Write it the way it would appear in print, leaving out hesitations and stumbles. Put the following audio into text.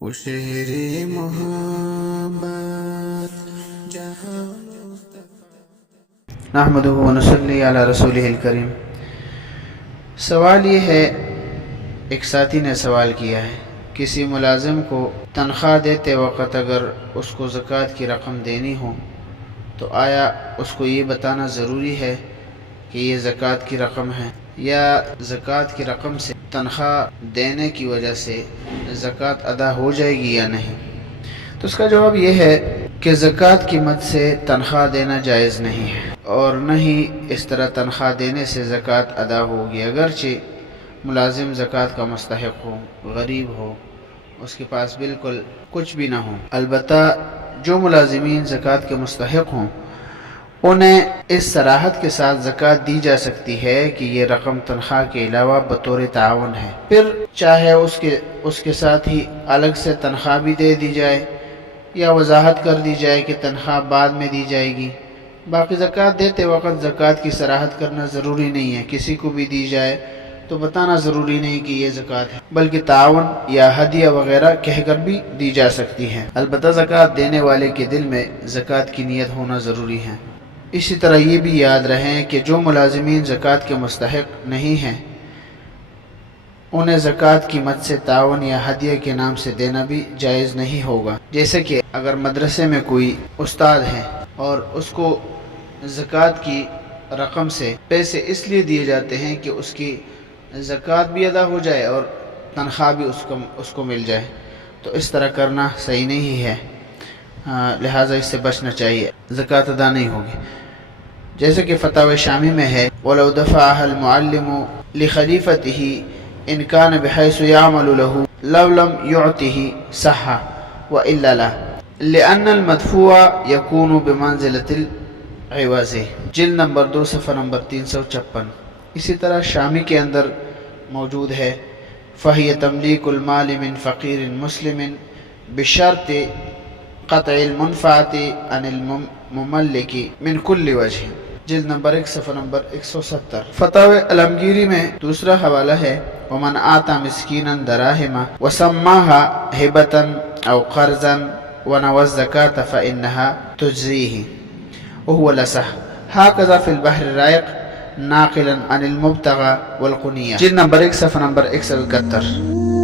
وہ شہر محبت جہاں نحمدہ و نصلی علی رسولہ الکریم۔ سوال یہ ہے، ایک ساتھی نے سوال کیا ہے، کسی ملازم کو تنخواہ دیتے وقت اگر اس کو زکوٰۃ کی رقم دینی ہو تو آیا اس کو یہ بتانا ضروری ہے کہ یہ زکوٰۃ کی رقم ہے، یا زکوٰۃ کی رقم سے تنخواہ دینے کی وجہ سے زکوٰۃ ادا ہو جائے گی یا نہیں؟ تو اس کا جواب یہ ہے کہ زکوٰۃ کی مد سے تنخواہ دینا جائز نہیں ہے، اور نہ ہی اس طرح تنخواہ دینے سے زکوٰۃ ادا ہوگی، اگرچہ ملازم زکوٰۃ کا مستحق ہو، غریب ہو، اس کے پاس بالکل کچھ بھی نہ ہو۔ البتہ جو ملازمین زکوٰۃ کے مستحق ہوں انہیں اس صراحت کے ساتھ زکوٰۃ دی جا سکتی ہے کہ یہ رقم تنخواہ کے علاوہ بطور تعاون ہے، پھر چاہے اس کے ساتھ ہی الگ سے تنخواہ بھی دے دی جائے یا وضاحت کر دی جائے کہ تنخواہ بعد میں دی جائے گی۔ باقی زکوٰۃ دیتے وقت زکوٰۃ کی صراحت کرنا ضروری نہیں ہے، کسی کو بھی دی جائے تو بتانا ضروری نہیں کہ یہ زکوٰۃ ہے، بلکہ تعاون یا ہدیہ وغیرہ کہہ کر بھی دی جا سکتی ہے۔ البتہ زکوٰۃ دینے والے کے دل میں زکوٰۃ کی نیت ہونا ضروری ہے۔ اسی طرح یہ بھی یاد رہیں کہ جو ملازمین زکوٰۃ کے مستحق نہیں ہیں انہیں زکوٰۃ کی مد سے تعاون یا ہدیہ کے نام سے دینا بھی جائز نہیں ہوگا۔ جیسے کہ اگر مدرسے میں کوئی استاد ہے اور اس کو زکوٰۃ کی رقم سے پیسے اس لیے دیے جاتے ہیں کہ اس کی زکوٰۃ بھی ادا ہو جائے اور تنخواہ بھی اس کو مل جائے، تو اس طرح کرنا صحیح نہیں ہے، لہٰذا اس سے بچنا چاہیے، زکوٰۃ ادا نہیں ہوگی۔ جیسے کہ فتاوی شامی میں ہے، وَلَوْ دَفَعَهَا الْمُعَلِّمُ لِخَلِيفَتِهِ إِنْ كَانَ بِحَيْثُ يَعْمَلُ لَهُ لَوْ لَمْ يُعْطِهِ صَحَّ وَإِلَّا لَا لِأَنَّ الْمَدْفُوعَ يَكُونُ بِمَنزِلَةِ الْعِوَضِ، جلد نمبر 2 صفحہ نمبر 356۔ اسی طرح شامی کے اندر موجود ہے، فَهِيَ تَمْلِيكُ الْمَالِ مِنْ فَقِيرٍ مُسْلِمٍ بِشَرْطِ قطع المنفعت عن المملک من کل وجہ، جلد نمبر 1 صفحہ نمبر 170۔ فتاوی علمگیری میں دوسرا حوالہ ہے، ومن آتا مسکینا دراہم وسماها ہبۃ او قرضا ونوى الزکاة فإنها تجزیہ وهو لصح، هكذا في البحر الرائق ناقلا عن المبتغى والقنیہ، جلد نمبر 1 صفحہ نمبر 171۔